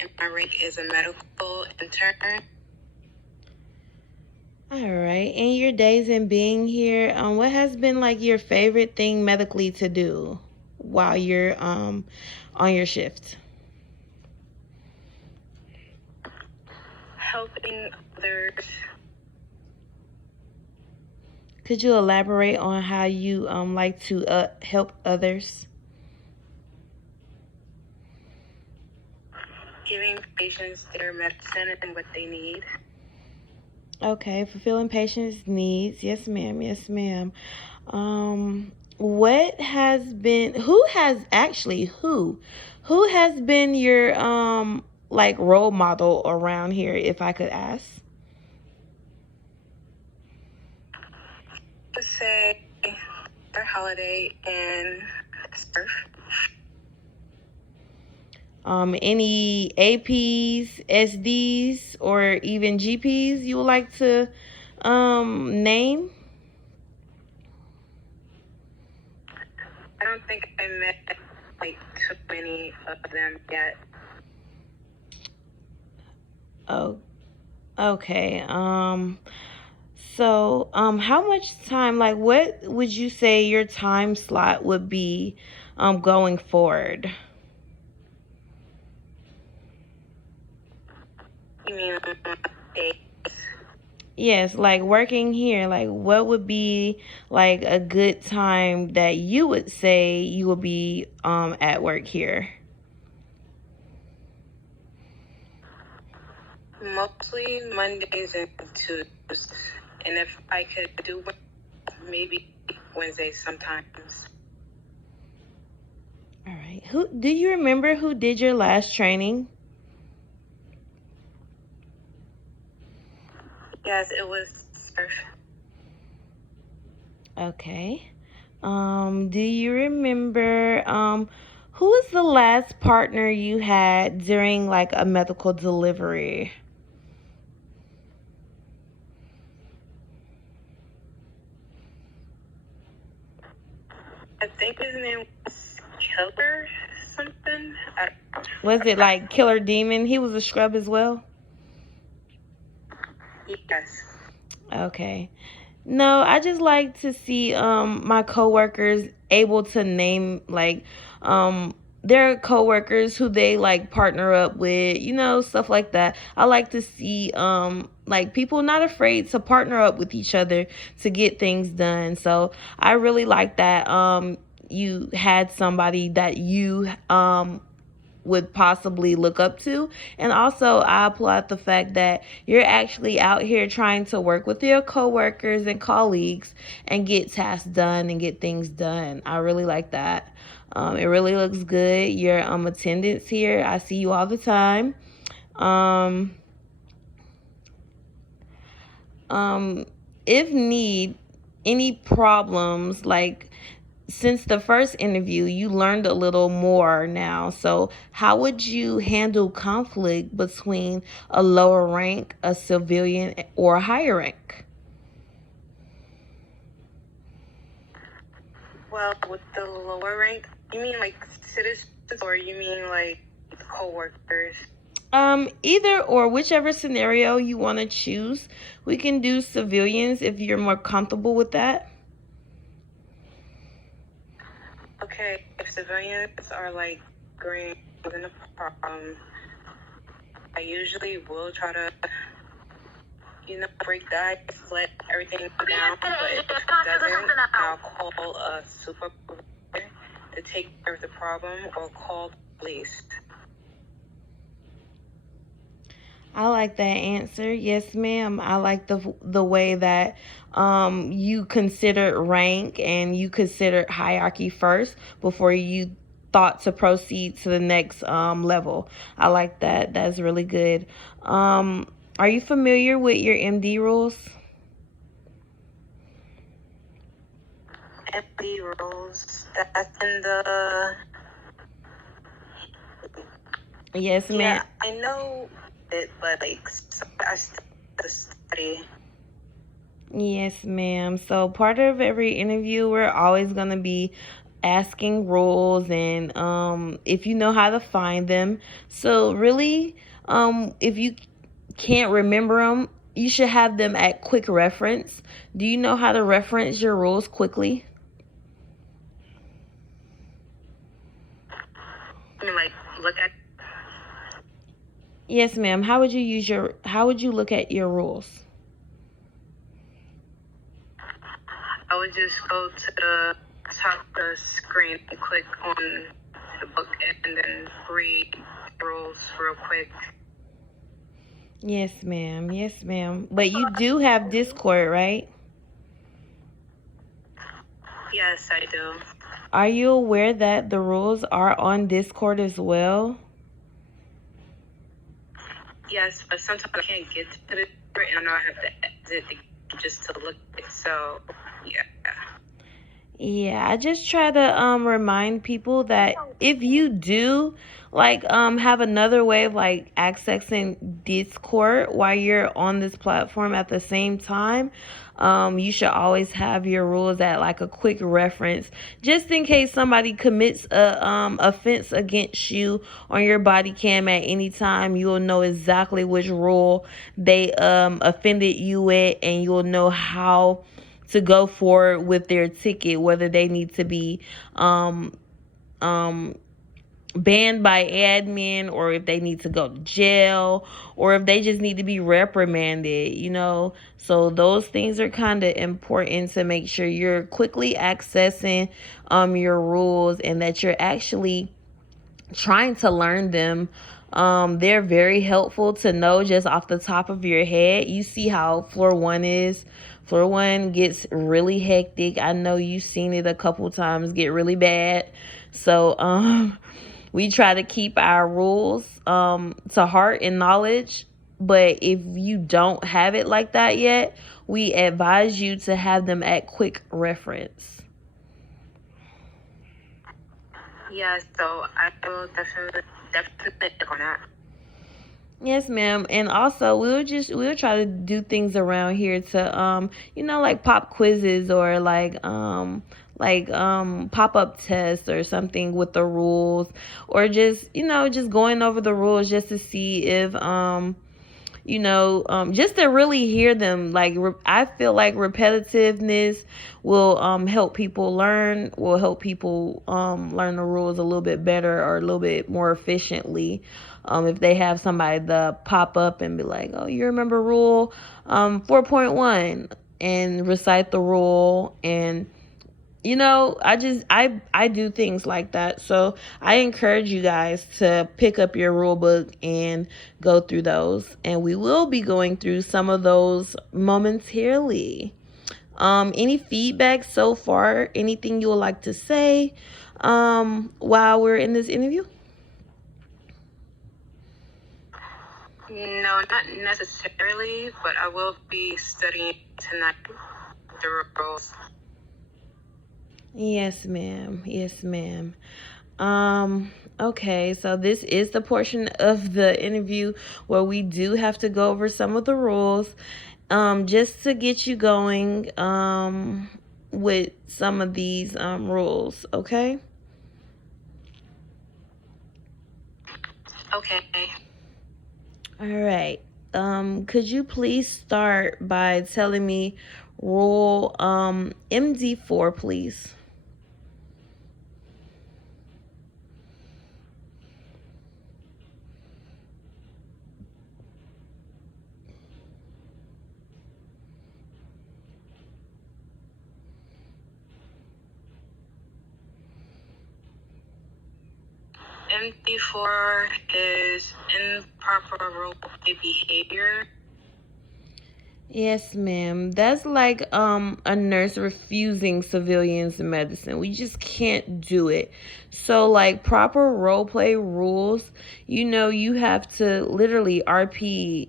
and my rank is a medical intern. All right. In your days in being here, what has been like your favorite thing medically to do while you're on your shift? Helping others. Could you elaborate on how you like to help others? Giving patients their medicine and what they need. Okay, fulfilling patients' needs. Yes, ma'am. Yes, ma'am. What has been? Who has been your like role model around here? If I could ask. To say their holiday and surf. Any APs, SDs, or even GPs you would like to name? I don't think I met like too many of them yet. Oh, okay. So, how much time, like, what would you say your time slot would be, going forward? You mean days? Yes, like working here, like, what would be like a good time that you would say you will be, at work here? Mostly Mondays and Tuesdays. And if I could do maybe Wednesdays sometimes. All right. Who do you remember who did your last training? Yes, it was surf. Okay. Do you remember who was the last partner you had during like a medical delivery? I think his name was Killer something. Was it like Killer Demon? He was a scrub as well? Yes. Okay. No, I just like to see my coworkers able to name like their coworkers who they like partner up with, stuff like that. I like to see like people not afraid to partner up with each other to get things done. So I really like that you had somebody that you would possibly look up to. And also, I applaud the fact that you're actually out here trying to work with your coworkers and colleagues and get tasks done and get things done. I really like that. It really looks good. Your attendance here, I see you all the time. Um, if need, any problems like since the first interview, you learned a little more now. So, how would you handle conflict between a lower rank, a civilian, or a higher rank? Well, with the lower rank, you mean like citizens or you mean like co-workers? Either or, whichever scenario you want to choose. We can do civilians if you're more comfortable with that. Okay, if civilians are like green in a problem, I usually will try to, break the ice, let everything down. But if it doesn't, I'll call a supervisor to take care of the problem or call the police. I like that answer. Yes, ma'am. I like the way that you considered rank and you considered hierarchy first before you thought to proceed to the next level. I like that. That's really good. Are you familiar with your MD rules? MD rules. That's in the. Yes, ma'am. Yeah, I know it, but like I still have to study. Yes, ma'am. So part of every interview, we're always going to be asking rules, and if you know how to find them. So really, if you can't remember them, you should have them at quick reference. Do you know how to reference your rules quickly? I mean, like, look at. Yes, ma'am. How would you look at your rules? I would just go to the top of the screen and click on the book and then read the rules real quick. Yes, ma'am. Yes, ma'am. But you do have Discord, right? Yes, I do. Are you aware that the rules are on Discord as well? Yes, but sometimes I can't get to it, and I know I have to exit just to look at it. So, yeah. Yeah, I just try to remind people that if you do have another way of like accessing Discord while you're on this platform at the same time, you should always have your rules at like a quick reference, just in case somebody commits a offense against you on your body cam at any time. You will know exactly which rule they offended you with, and you'll know how to go forward with their ticket, whether they need to be um, banned by admin, or if they need to go to jail, or if they just need to be reprimanded. So those things are kind of important to make sure you're quickly accessing your rules, and that you're actually trying to learn them. They're very helpful to know just off the top of your head. You see how floor one is. Floor one gets really hectic. I know you've seen it a couple times get really bad. So we try to keep our rules to heart and knowledge. But if you don't have it like that yet, we advise you to have them at quick reference. Yeah, so I will definitely click on that. Yes, ma'am. And also we'll try to do things around here to like pop quizzes, or pop up tests or something with the rules, or just going over the rules just to see if just to really hear them. I feel like repetitiveness will help people learn, learn the rules a little bit better, or a little bit more efficiently. If they have somebody to pop up and be like, oh, you remember rule 4.1, and recite the rule. And I do things like that. So I encourage you guys to pick up your rule book and go through those. And we will be going through some of those momentarily. Any feedback so far? Anything you would like to say while we're in this interview? No, not necessarily, but I will be studying tonight the rules. Yes, ma'am. Yes, ma'am. Okay, so this is the portion of the interview where we do have to go over some of the rules, just to get you going, with some of these, rules, okay? Okay. All right. Could you please start by telling me rule, MD4, please? MD4 is improper role-play behavior. Yes, ma'am. That's like a nurse refusing civilians medicine. We just can't do it. So like proper role play rules, you have to literally RP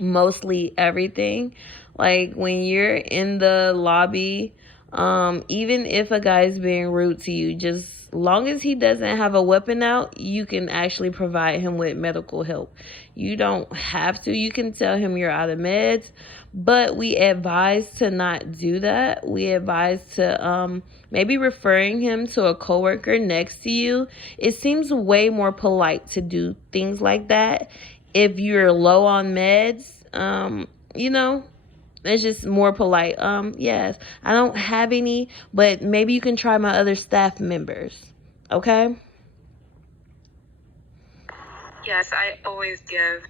mostly everything. Like when you're in the lobby, Even if a guy's being rude to you, just long as he doesn't have a weapon out, you can actually provide him with medical help. You don't have to. You can tell him you're out of meds, but we advise to not do that. We advise to maybe referring him to a coworker next to you. It seems way more polite to do things like that if you're low on meds. You know, it's just more polite. Yes, I don't have any, but maybe you can try my other staff members. Okay? Yes, I always give.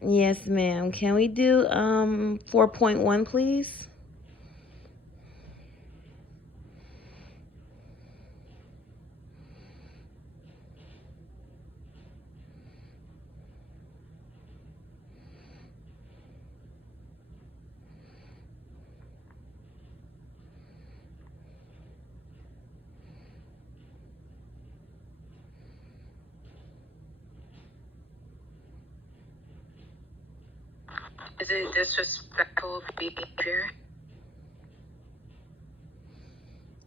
Yes, ma'am. Can we do 4.1, please? Is it disrespectful behavior?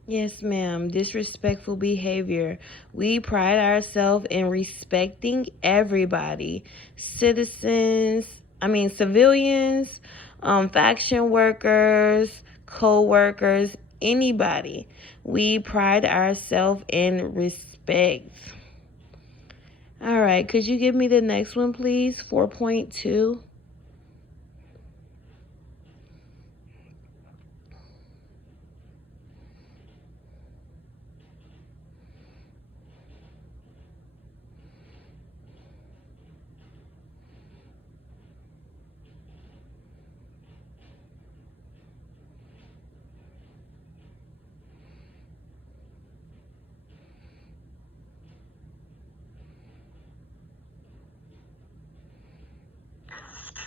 Yes, ma'am. Disrespectful behavior. We pride ourselves in respecting everybody. Civilians, faction workers, co-workers, anybody. We pride ourselves in respect. All right, could you give me the next one, please? 4.2.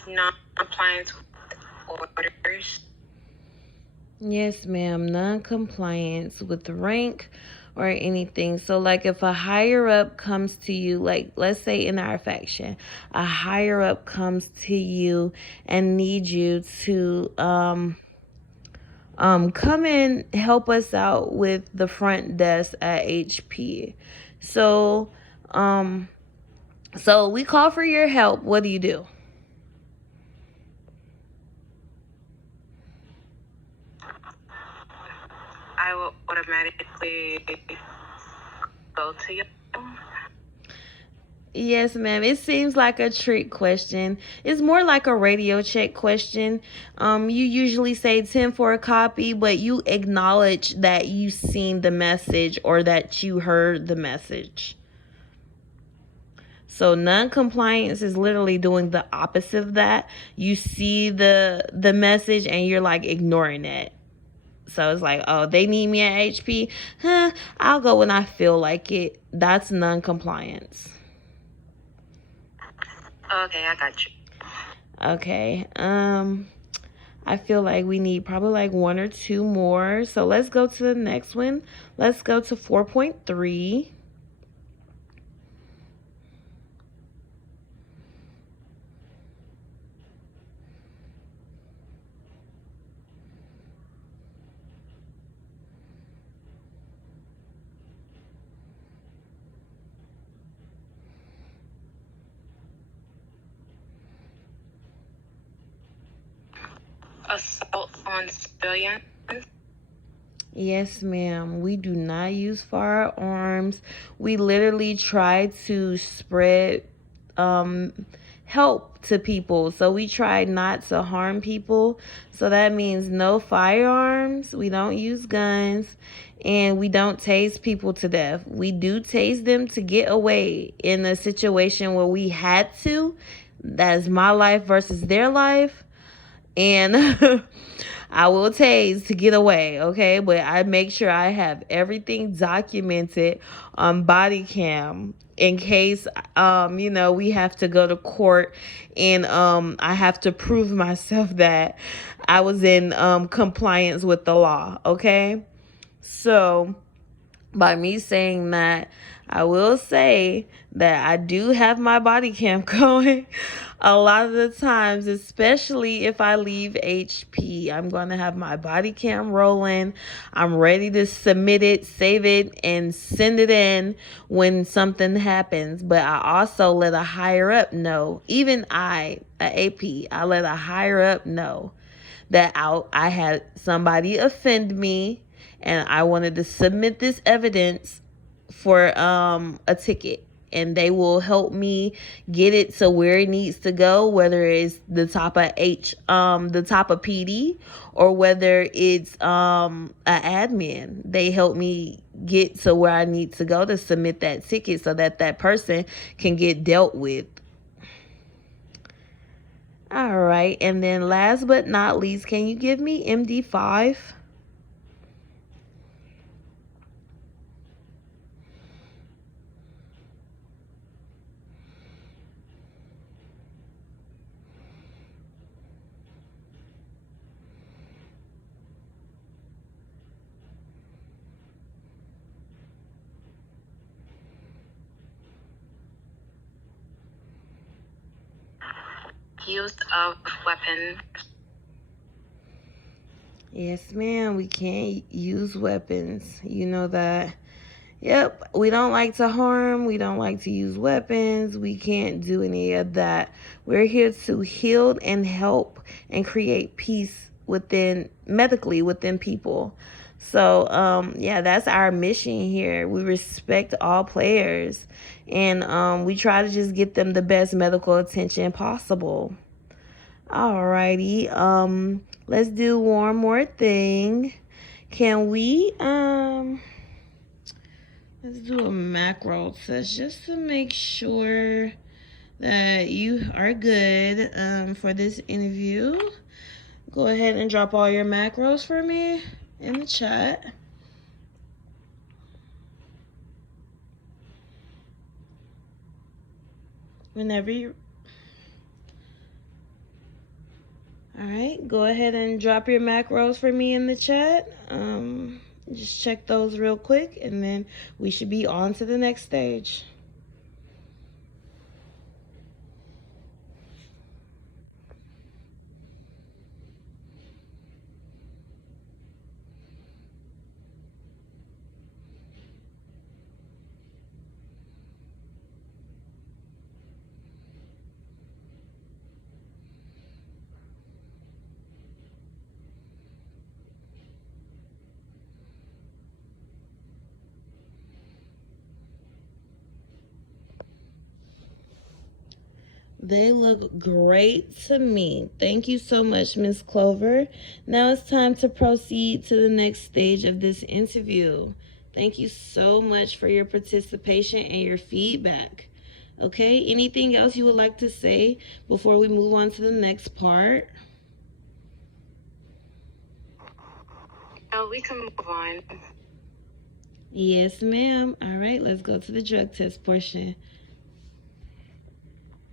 Non-compliance with orders. Yes, ma'am. Non-compliance with rank or anything. So, like, if a higher up comes to you, like, let's say in our faction, a higher up comes to you and needs you to come and help us out with the front desk at HP. So, so we call for your help. What do you do? I will automatically go to you. Yes, ma'am. It seems like a trick question. It's more like a radio check question. You usually say 10 for a copy, but you acknowledge that you seen the message or that you heard the message. So non-compliance is literally doing the opposite of that. You see the message and you're like ignoring it. So it's like, oh, they need me at HP. I'll go when I feel like it. That's non-compliance. Okay, I got you. Okay. I feel like we need probably like one or two more. So let's go to the next one. Let's go to 4.3. Assault on civilians. Yes, ma'am. We do not use firearms. We literally try to spread help to people. So we try not to harm people. So that means no firearms. We don't use guns. And we don't tase people to death. We do tase them to get away in a situation where we had to. That's my life versus their life. And I will tase to get away, okay? But I make sure I have everything documented on body cam in case we have to go to court and I have to prove myself that I was in compliance with the law, okay? So by me saying that, I will say that I do have my body cam going. A lot of the times, especially if I leave HP, I'm going to have my body cam rolling. I'm ready to submit it, save it, and send it in when something happens. But I also let a higher up know, even a AP, I let a higher up know that I had somebody offend me and I wanted to submit this evidence for a ticket, and they will help me get it to where it needs to go, whether it's the top of the top of PD, or whether it's an admin. They help me get to where I need to go to submit that ticket so that that person can get dealt with. All right, and then last but not least, can you give me MD5? Use of weapon. Yes, ma'am, we can't use weapons. You know that. Yep, we don't like to harm. We don't like to use weapons. We can't do any of that. We're here to heal and help and create peace medically within people. So, yeah, that's our mission here. We respect all players, and we try to just get them the best medical attention possible. Alrighty, let's do one more thing. Can we, let's do a macro test just to make sure that you are good, for this interview. Go ahead and drop all your macros for me in the chat. Whenever you... All right, go ahead and drop your macros for me in the chat. Just check those real quick, and then we should be on to the next stage. They look great to me. Thank you so much, Miss Clover. Now it's time to proceed to the next stage of this interview. Thank you so much for your participation and your feedback. Okay, anything else you would like to say before we move on to the next part? No, we can move on. Yes, ma'am. All right, let's go to the drug test portion.